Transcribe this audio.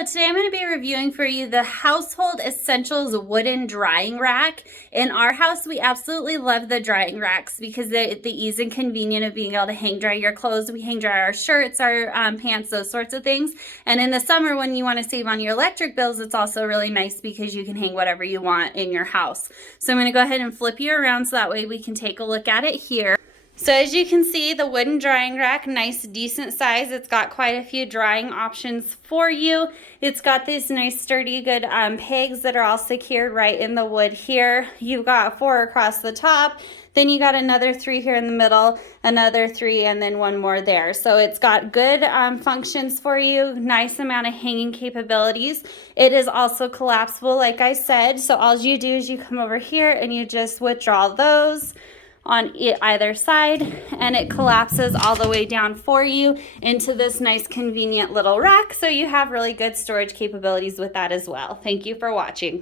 So today I'm going to be reviewing for you the Household Essentials wooden drying rack. In our house, we absolutely love the drying racks because the ease and convenience of being able to hang dry your clothes. We hang dry our shirts, our pants, those sorts of things. And in the summer, when you want to save on your electric bills, it's also really nice because you can hang whatever you want in your house. So I'm going to go ahead and flip you around so that way we can take a look at it here. So as you can see, the wooden drying rack, nice decent size. It's got quite a few drying options for you. It's got these nice sturdy good pegs that are all secured right in the wood here. You've got 4 across the top, then you got another 3 here in the middle, another 3, and then 1 more there. So it's got good functions for you, nice amount of hanging capabilities. It is also collapsible, like I said. So all you do is you come over here and you just withdraw those on either side, and it collapses all the way down for you into this nice convenient little rack, so you have really good storage capabilities with that as well. Thank you for watching.